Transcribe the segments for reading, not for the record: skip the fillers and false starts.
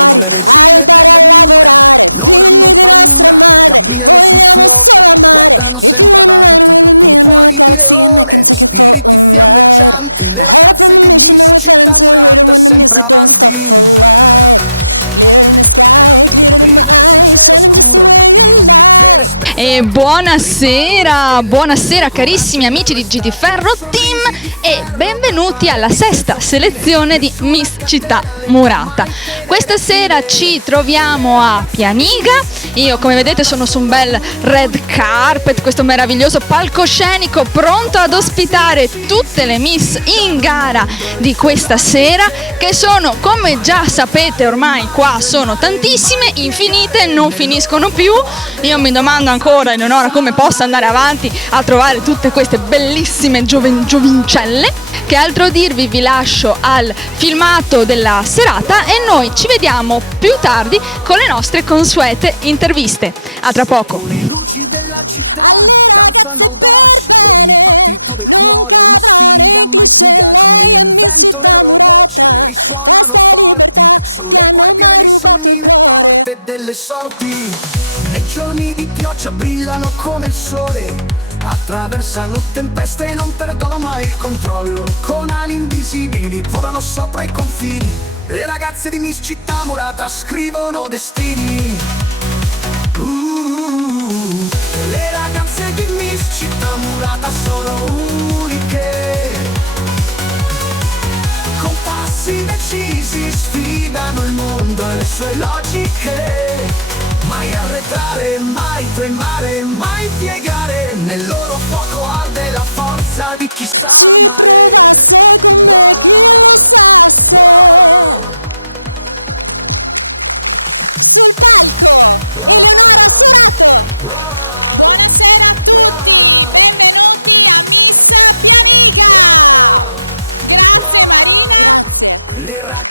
Sono le regine delle mura, non hanno paura, camminano sul fuoco, guardano sempre avanti, con cuori di leone, spiriti fiammeggianti, le ragazze di Miss Città Murata, sempre avanti. E buonasera, buonasera carissimi amici di GidiferroTeam e benvenuti alla sesta selezione di Miss Città Murata. Questa sera ci troviamo a Pianiga. Io, come vedete, sono su un bel red carpet, questo meraviglioso palcoscenico pronto ad ospitare tutte le miss in gara di questa sera, che sono, come già sapete ormai, qua sono tantissime, infinite, non finiscono più. Io mi domando ancora, Eleonora, come possa andare avanti a trovare tutte queste bellissime giovincelle. Che altro dirvi? Vi lascio al filmato della serata e noi ci vediamo più tardi con le nostre consuete interviste. A tra poco. Le luci della città danzano audaci, ogni battito del cuore una sfida mai fugace. Nel vento le loro voci risuonano forti, sono le guardiane dei sogni, le porte delle sorti. Nei giorni di pioggia brillano come il sole, attraversano tempeste e non perdono mai il controllo. Con ali invisibili volano sopra i confini, le ragazze di Miss Città Murata scrivono destini. Le ragazze di Miss Città Murata sono uniche, con passi decisi sfidano il mondo e le sue logiche. Mai arretrare, mai tremare, mai piegare, nel loro fuoco arde la forza di chi sa amare. Wow, wow. Le ragazze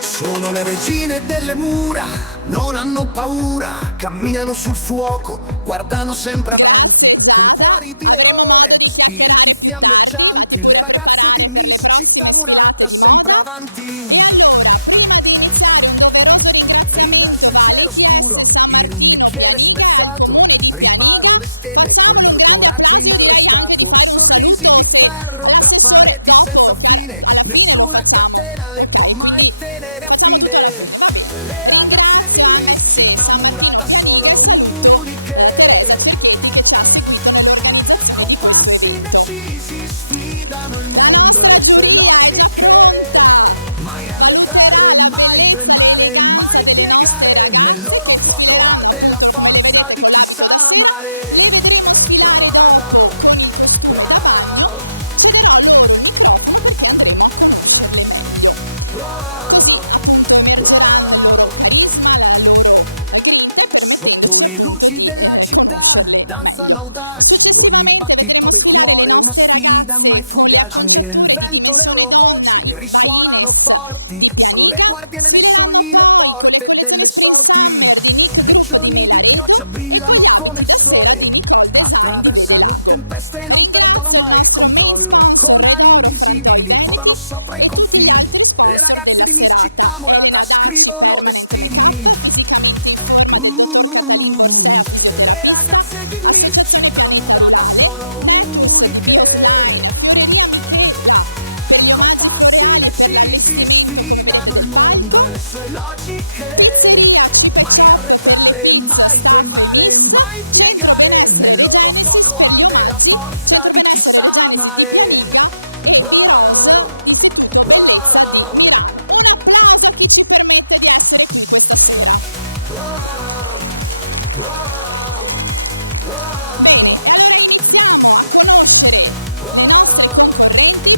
Sono le regine delle mura, non hanno paura, camminano sul fuoco, guardano sempre avanti, con cuori di leone, spiriti fiammeggianti, le ragazze di Miss Città Murata sempre avanti. Riverso il cielo scuro, in un bicchiere spezzato, riparo le stelle con il loro coraggio inarrestato. Sorrisi di ferro tra pareti senza fine, nessuna catena le può mai tenere a fine. Le ragazze di Miss Città Murata sono uniche, con passi decisi sfidano il mondo e le sue logiche. Mai arretrare, mai tremare, mai piegare, nel loro fuoco arde la forza di chi sa amare. Wow, wow, wow, wow. Sotto le luci della città danzano audaci, ogni battito del cuore è una sfida mai fugace. Anche nel vento le loro voci risuonano forti, sono le guardiane dei sogni, le porte delle sorti. Nei giorni di pioggia brillano come il sole, attraversano tempeste e non perdono mai il controllo. Con ali invisibili volano sopra i confini, le ragazze di Miss Città Murata scrivono destini. Le ragazze di Miss Città Murata sono uniche, con passi decisi sfidano il mondo e le sue logiche. Mai arretrare, mai tremare, mai piegare, nel loro fuoco arde la forza di chi sa amare. Wow, wow. Wow, wow, wow,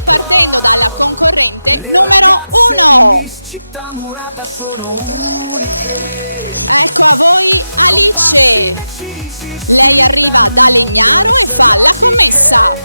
wow. Le ragazze di Miss Città Murata sono uniche, con passi decisi sfidano il mondo e le sue logiche.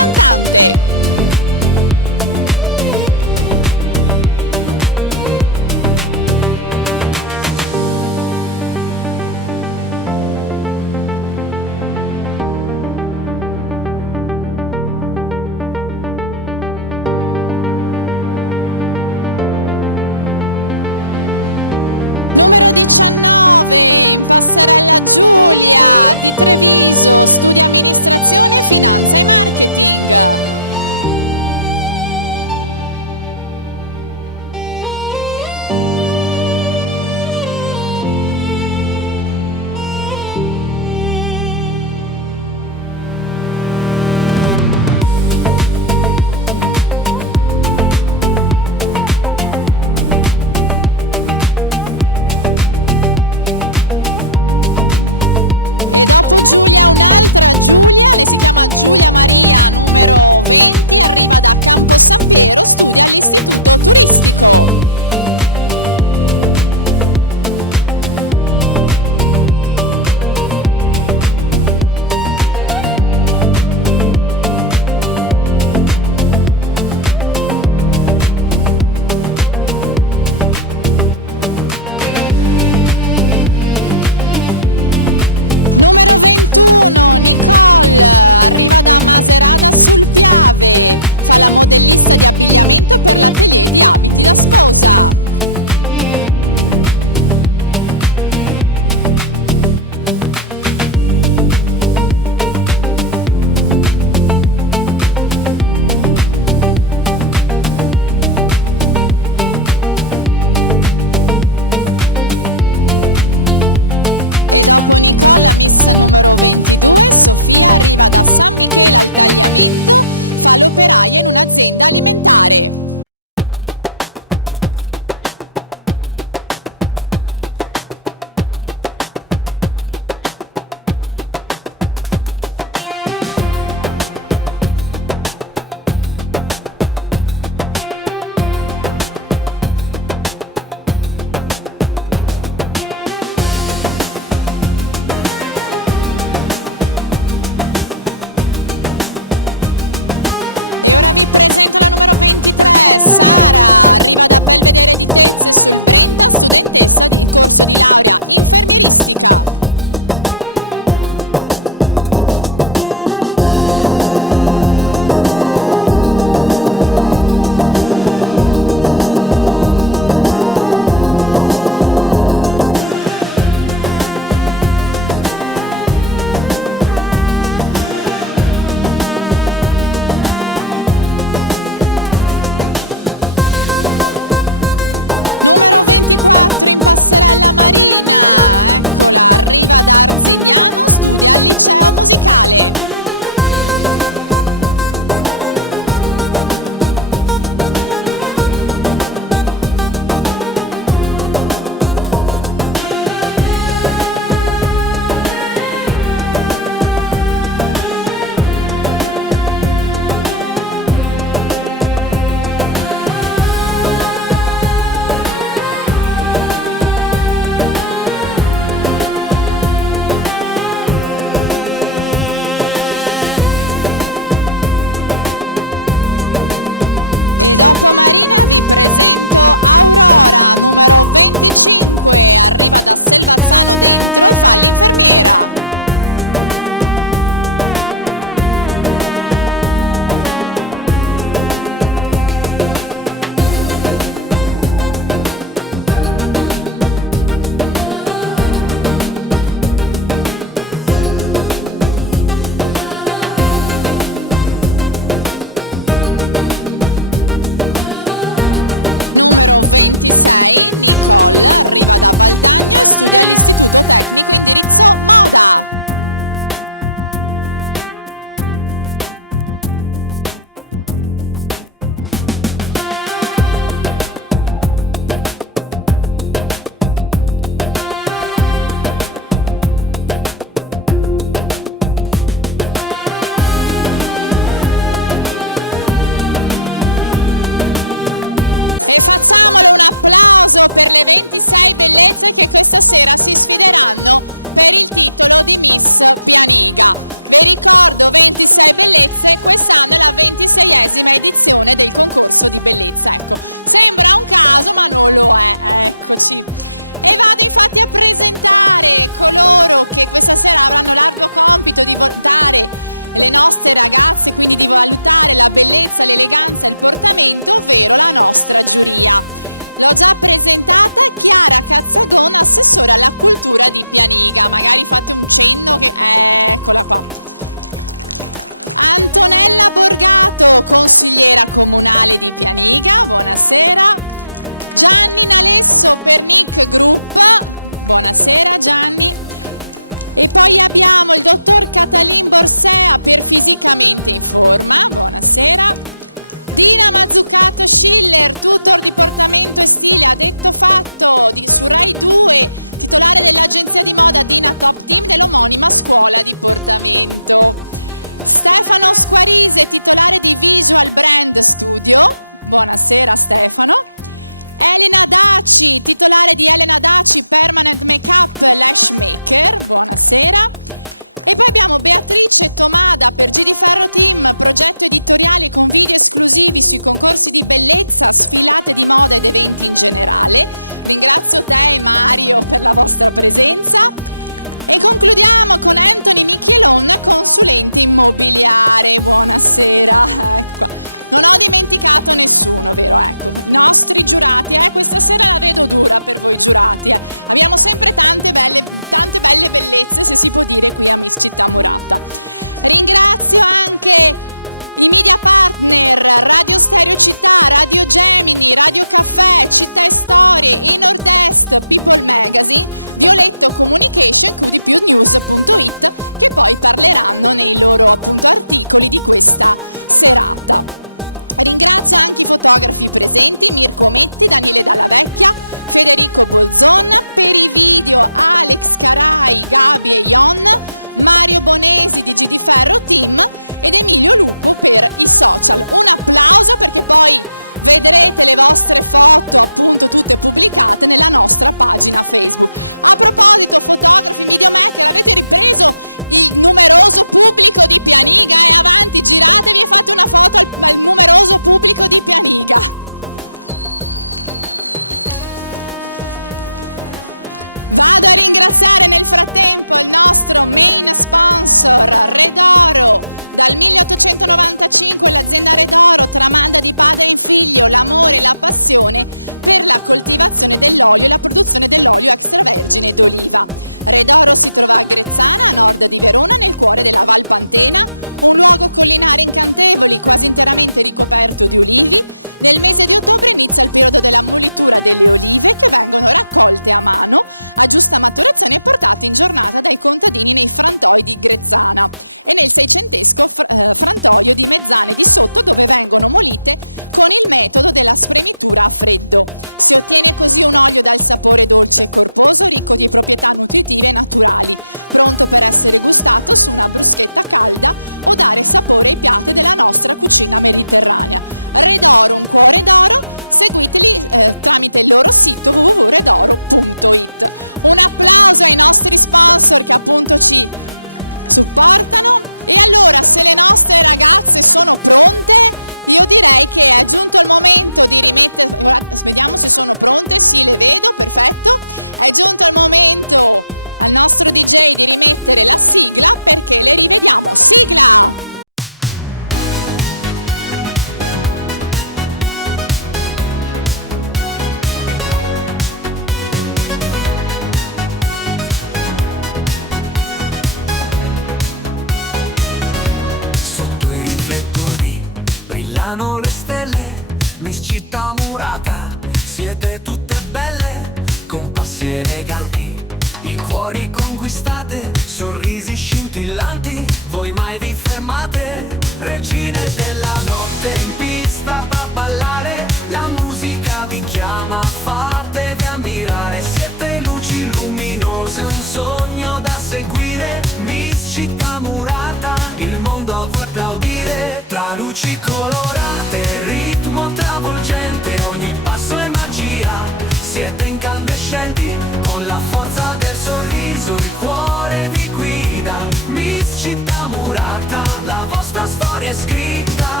brillano le stelle, Miss Città Murata, siete tutte belle, con passi eleganti, i cuori conquistate, sorrisi scintillanti, voi mai vi fermate, regine della notte in pista a ballare, la musica vi chiama, fatevi ammirare, siete luci luminose, un sogno da seguire, Miss Città Murata, il mondo può applaudire, tra luci colorate, ritmo travolgente, ogni passo è magia, siete incandescenti, con la forza del sorriso il cuore vi guida, Miss Città Murata, la vostra storia è scritta.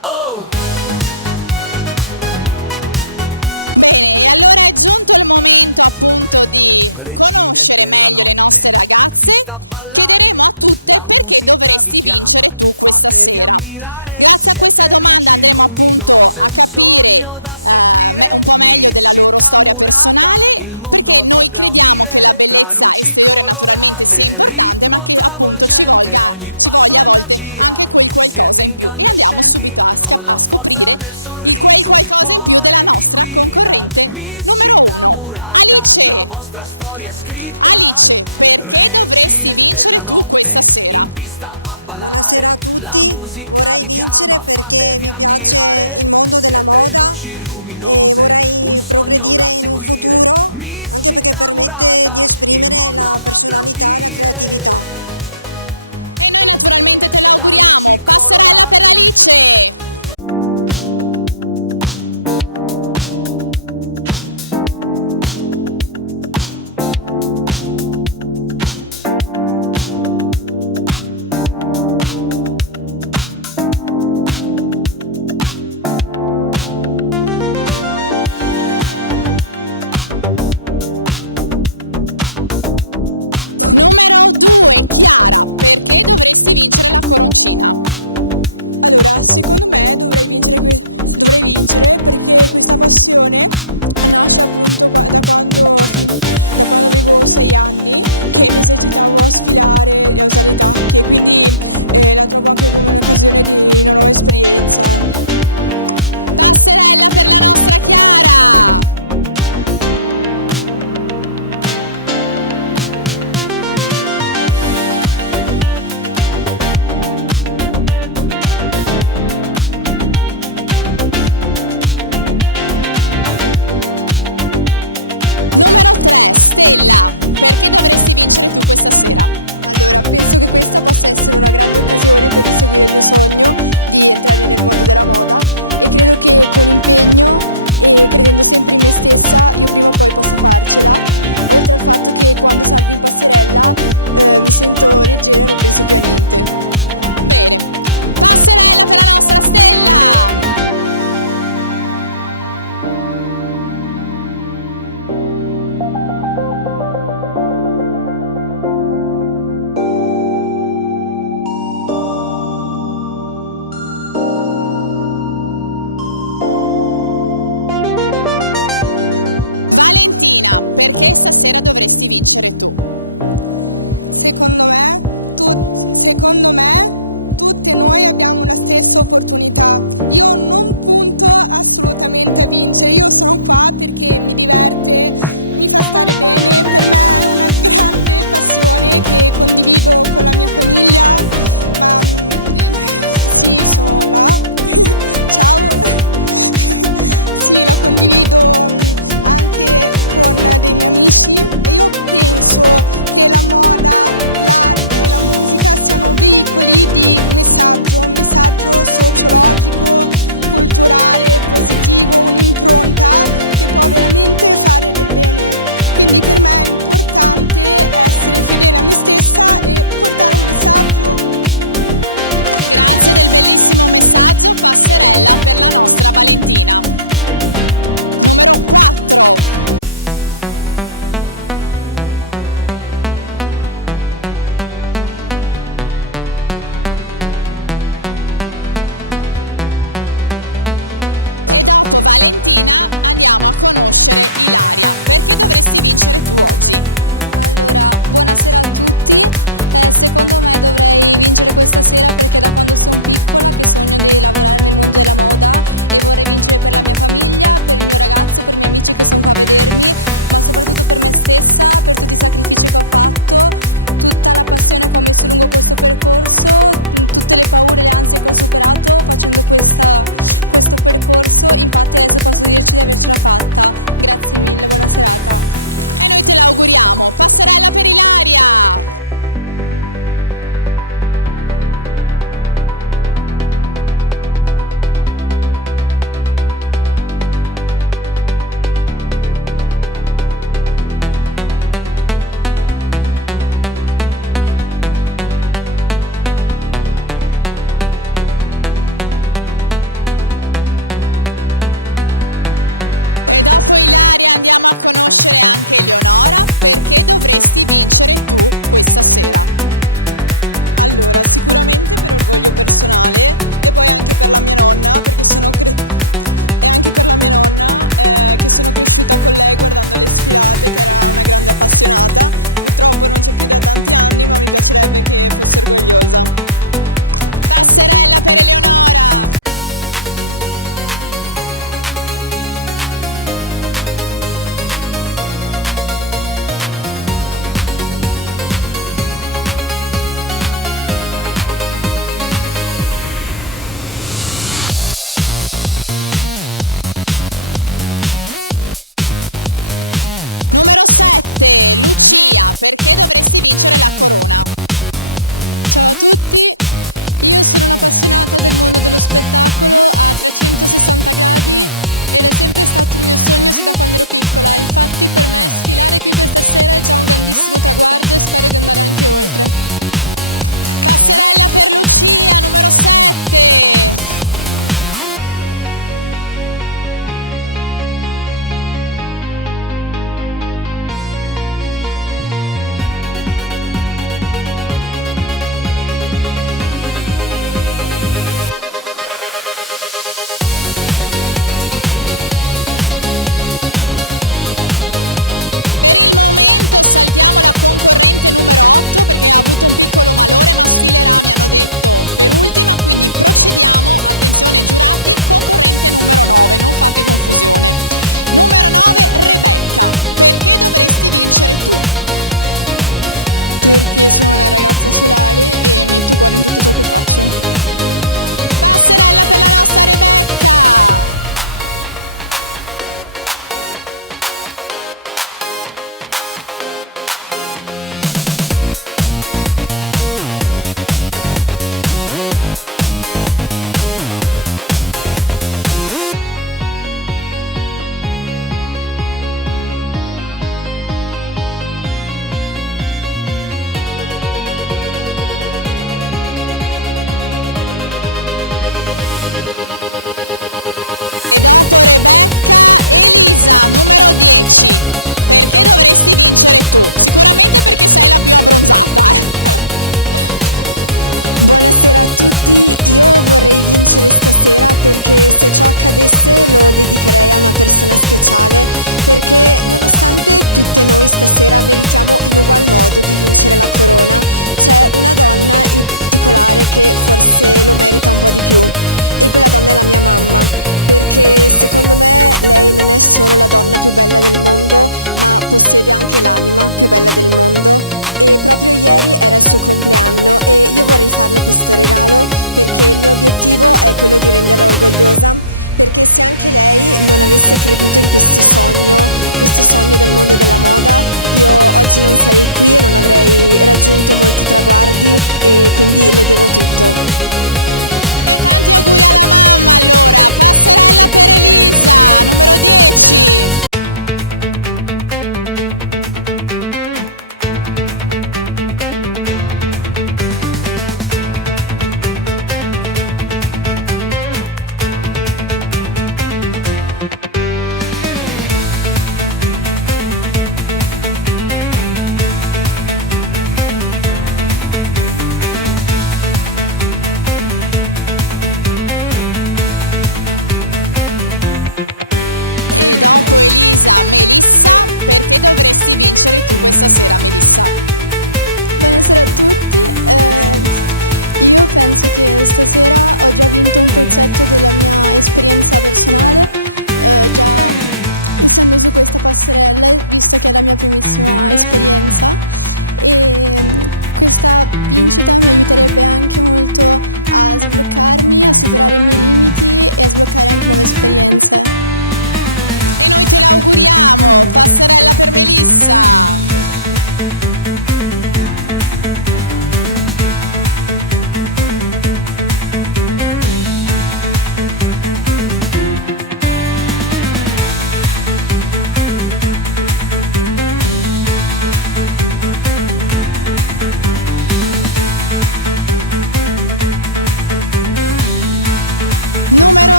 Oh! Regine della notte, in pista a ballare, la musica vi chiama, fatevi ammirare, siete luci luminose, un sogno da seguire, Miss Città Murata, il mondo può applaudire, tra luci colorate, ritmo travolgente, ogni passo è magia, siete incandescenti, con la forza del sorriso il cuore vi guida, Miss Città Murata, la vostra storia è scritta, regine della notte, in pista a ballare, la musica vi chiama, fatevi ammirare, siete luci luminose, un sogno da seguire, Miss Città Murata, il mondo può applaudire, la luci colorate.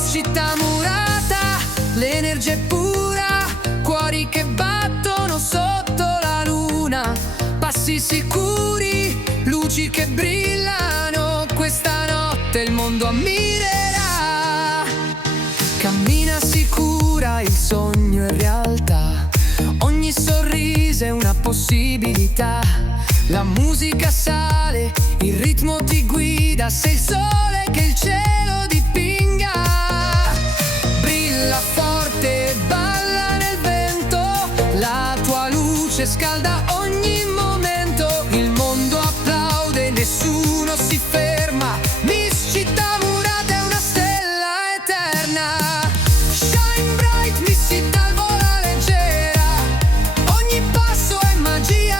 Miss Città Murata, l'energia è pura, cuori che battono sotto la luna, passi sicuri, luci che brillano, questa notte il mondo ammirerà. Cammina sicura, il sogno è realtà, ogni sorriso è una possibilità. La musica sale, il ritmo ti guida, sei il sole che il cielo dipinga. Brilla forte, balla nel vento, la tua luce scalda ogni momento. Il mondo applaude, nessuno si ferma. Miss Città Murata è una stella eterna. Shine bright, Miss Città vola leggera, ogni passo è magia.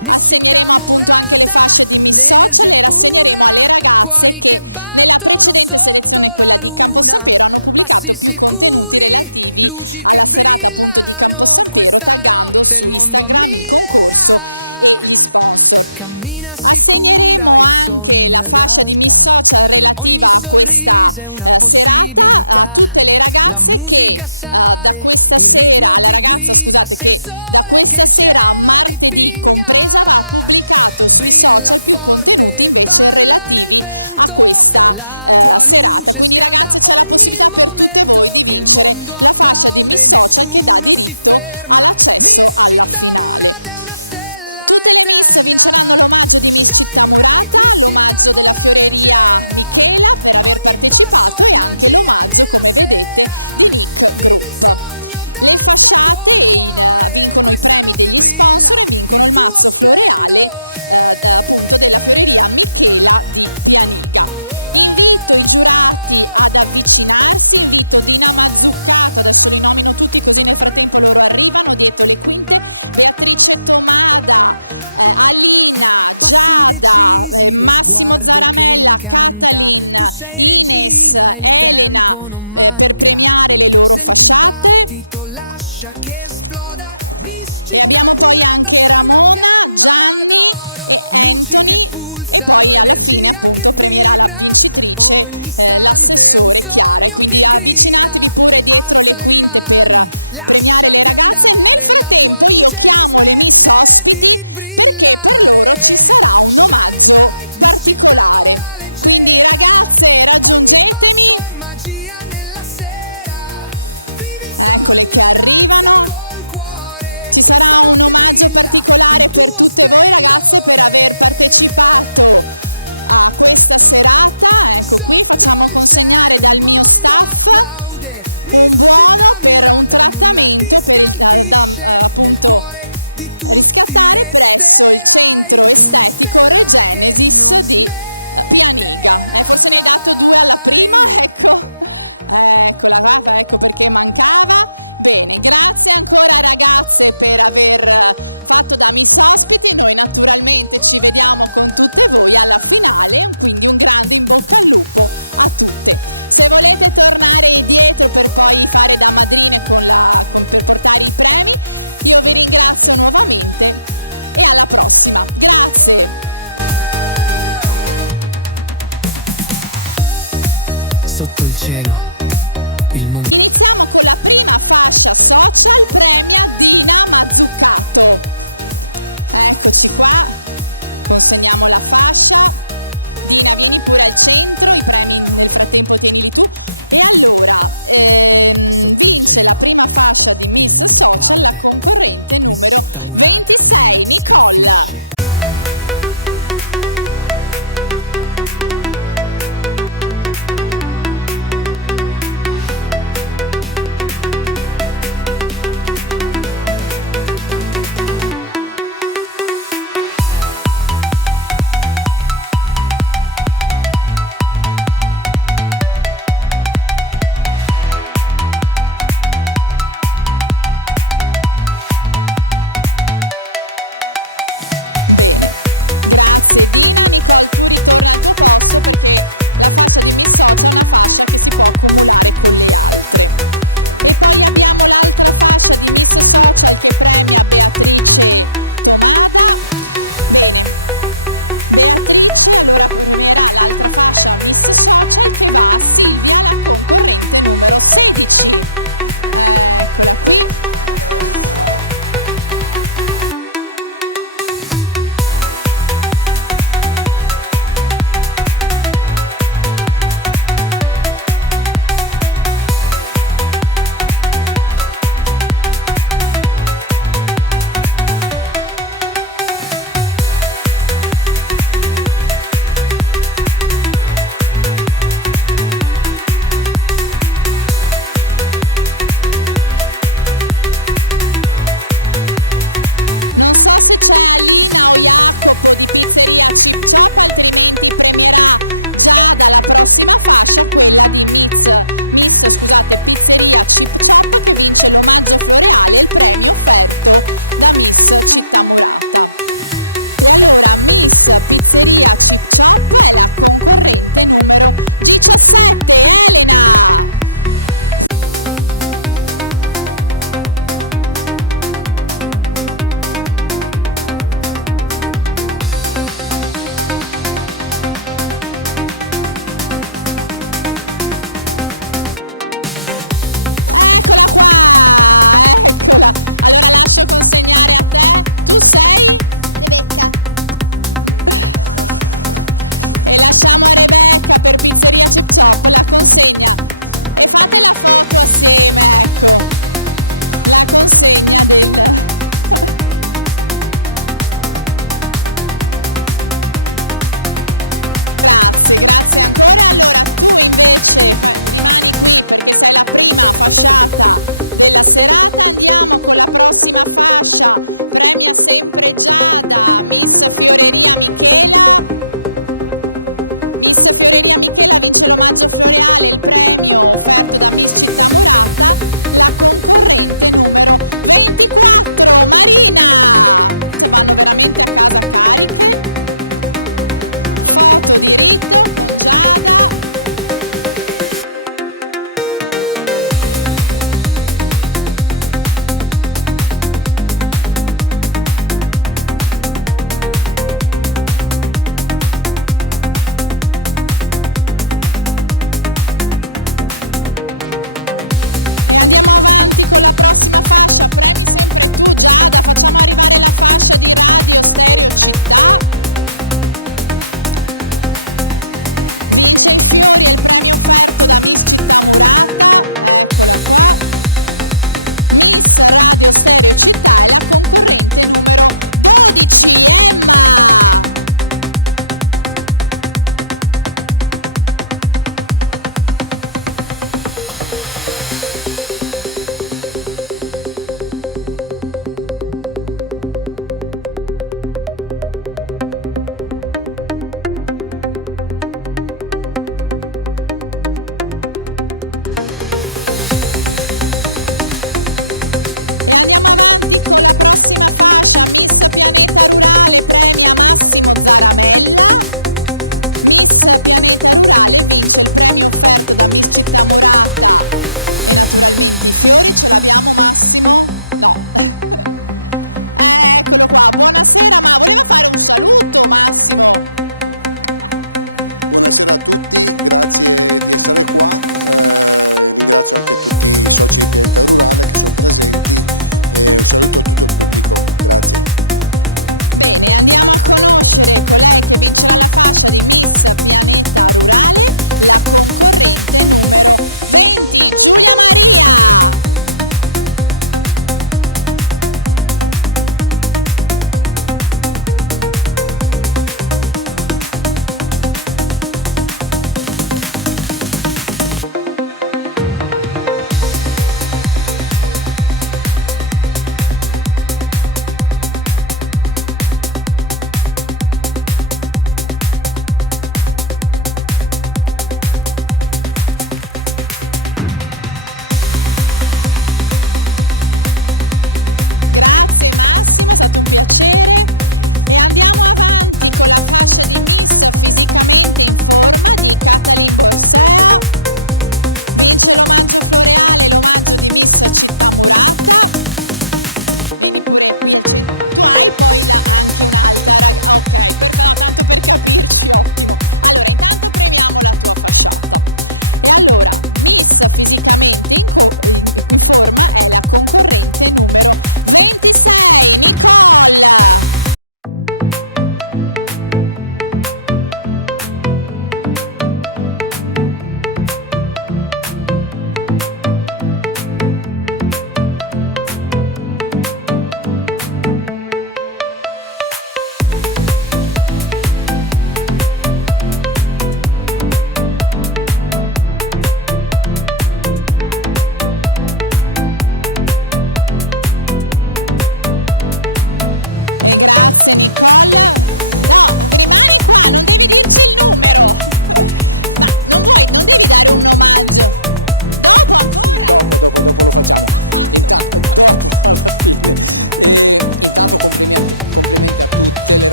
Miss Città Murata, l'energia è pura, cuori che battono sotto la luna, passi sicuri, luci che brillano, questa notte il mondo ammirerà. Cammina sicura, il sogno è realtà, ogni sorriso è una possibilità. La musica sale, il ritmo ti guida, sei il sole che il cielo dipinga. Brilla forte, balla nel vento, la tua luce scalda ogni momento. Il mondo applaude, nessuno si ferma. Miss Città Murata è una stella eterna. Shine bright, Miss Città vola leggera, ogni passo è magia nella sera. Vivi il sogno, danza col cuore, questa notte brilla il tuo splendore. Passi decisi, lo sguardo che incanta, tu sei regina, il tempo non manca. Senti il battito, lascia che esploda. Miss Città Murata, sei una fiamma d'oro. Luci che pulsano, energia che vibra, ogni istante è un sogno che grida. Alza le mani, lasciati andare, la tua luce non smette di brillare. Shine bright, Miss Città vola leggera, ogni passo è magia nella sera. Vivi il sogno, danza col cuore, questa notte brilla il tuo splendore. Sotto il cielo il mondo applaude, Miss Città Murata nulla ti scalfisce, nel cuore di tutti resterai una stella che non smetterà mai. Sotto il cielo il mondo. Sotto il cielo il mondo applaude, Miss Città Murata nulla ti scalfisce.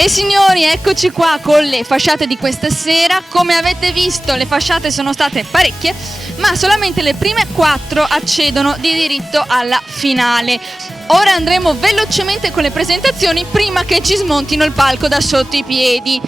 E signori, eccoci qua con le fasciate di questa sera. Come avete visto, le fasciate sono state parecchie, ma solamente le prime 4 accedono di diritto alla finale. Ora andremo velocemente con le presentazioni prima che ci smontino il palco da sotto i piedi.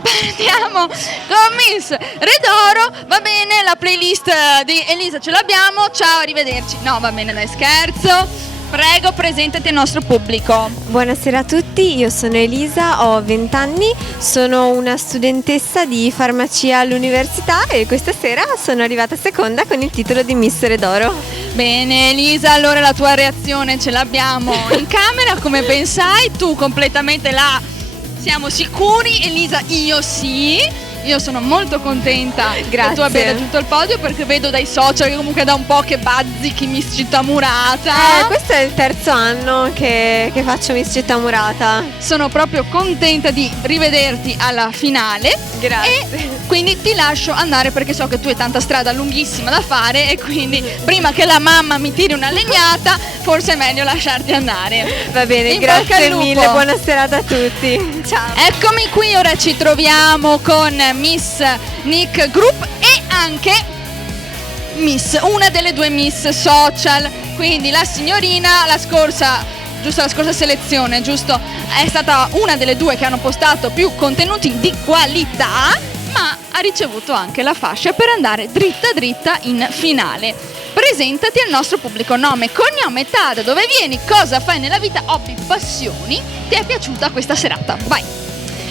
Partiamo con Miss Redoro. Va bene, la playlist di Elisa ce l'abbiamo. Ciao, arrivederci. No, va bene, dai, scherzo. Prego, presentati al nostro pubblico. Buonasera a tutti, io sono Elisa, ho 20 anni, sono una studentessa di farmacia all'università e questa sera sono arrivata seconda con il titolo di Miss Redoro. Bene Elisa, allora la tua reazione ce l'abbiamo in camera, come ben sai, tu completamente là, siamo sicuri. Elisa, io sì. Io sono molto contenta che tu abbia raggiunto il podio, perché vedo dai social che comunque da un po' che bazzichi Miss Città Murata. Questo è il 3° anno che faccio Miss Città Murata. Sono proprio contenta di rivederti alla finale. Grazie. E quindi ti lascio andare, perché so che tu hai tanta strada lunghissima da fare e quindi prima che la mamma mi tiri una legnata forse è meglio lasciarti andare. Va bene, grazie mille, buona serata a tutti. Ciao. Eccomi qui, ora ci troviamo con Miss Nick Group e anche Miss, una delle 2 Miss Social, quindi la signorina la scorsa selezione, giusto? È stata una delle 2 che hanno postato più contenuti di qualità, ma ha ricevuto anche la fascia per andare dritta dritta in finale. Presentati al nostro pubblico, nome, cognome, età, da dove vieni, cosa fai nella vita, hobby, passioni. Ti è piaciuta questa serata? Vai!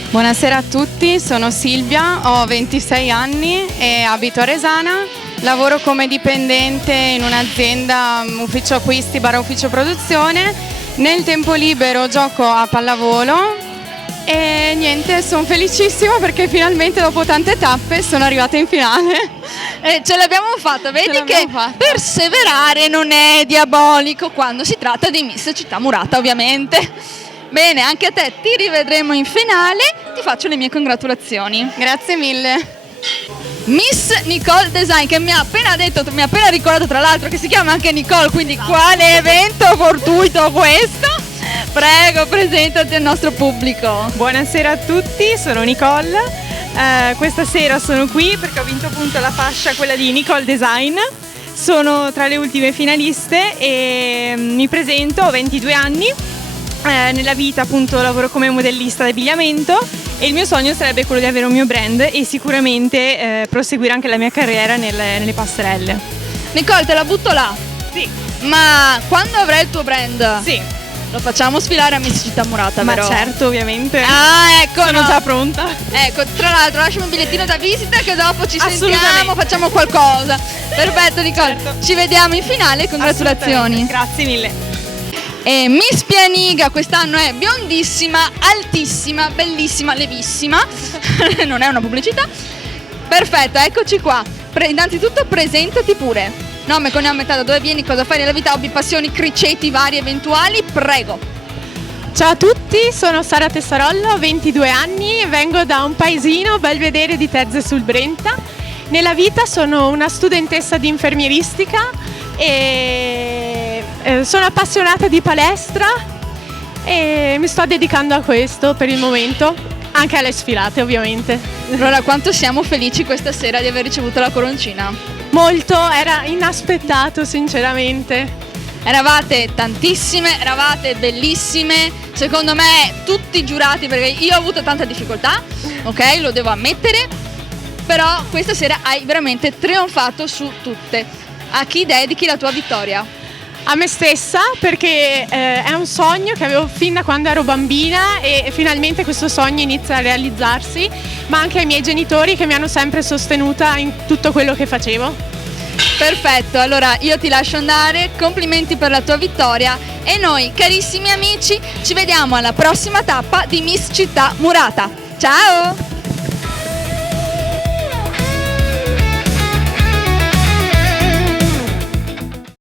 Buonasera a tutti, sono Silvia, ho 26 anni e abito a Resana. Lavoro come dipendente in un'azienda, ufficio acquisti / ufficio produzione. Nel tempo libero gioco a pallavolo e niente, sono felicissima perché finalmente dopo tante tappe sono arrivata in finale. Ce l'abbiamo fatta, vedi che perseverare non è diabolico quando si tratta di Miss Città Murata, ovviamente. Bene, anche a te, ti rivedremo in finale, ti faccio le mie congratulazioni. Grazie mille. Miss Nicole Design, che mi ha appena ricordato tra l'altro che si chiama anche Nicole, quindi quale evento fortuito questo? Prego, presentati al nostro pubblico. Buonasera a tutti, sono Nicole. Questa sera sono qui perché ho vinto appunto la fascia, quella di Nicole Design. Sono tra le ultime finaliste e mi presento, ho 22 anni. Nella vita appunto lavoro come modellista d'abbigliamento e il mio sogno sarebbe quello di avere un mio brand e sicuramente proseguire anche la mia carriera nelle passerelle. Nicole, te la butto là. Sì. Ma quando avrai il tuo brand? Sì. Lo facciamo sfilare a Miss Città Murata, Ma vero? certo, ovviamente. Ah, ecco, sono già pronta. Ecco, tra l'altro lasciami un bigliettino da visita che dopo ci sentiamo, facciamo qualcosa. Perfetto Nicole, certo. Ci vediamo in finale, congratulazioni. Grazie mille. E Miss Pianiga quest'anno è biondissima, altissima, bellissima, levissima. Non è una pubblicità. Perfetto, eccoci qua. Innanzitutto presentati pure. Nome, cognome, età, da dove vieni, cosa fai nella vita, hobby, passioni, criceti vari eventuali, prego. Ciao a tutti, sono Sara Tessarollo, ho 22 anni, vengo da un paesino, Belvedere di Terze sul Brenta. Nella vita sono una studentessa di infermieristica e sono appassionata di palestra e mi sto dedicando a questo per il momento, anche alle sfilate ovviamente. Allora, quanto siamo felici questa sera di aver ricevuto la coroncina. Molto, era inaspettato sinceramente. Eravate tantissime, eravate bellissime, secondo me tutti giurati, perché io ho avuto tanta difficoltà, ok, lo devo ammettere, però questa sera hai veramente trionfato su tutte. A chi dedichi la tua vittoria? A me stessa, perché è un sogno che avevo fin da quando ero bambina e finalmente questo sogno inizia a realizzarsi, ma anche ai miei genitori che mi hanno sempre sostenuta in tutto quello che facevo. Perfetto, allora io ti lascio andare, complimenti per la tua vittoria e noi, carissimi amici, ci vediamo alla prossima tappa di Miss Città Murata. Ciao!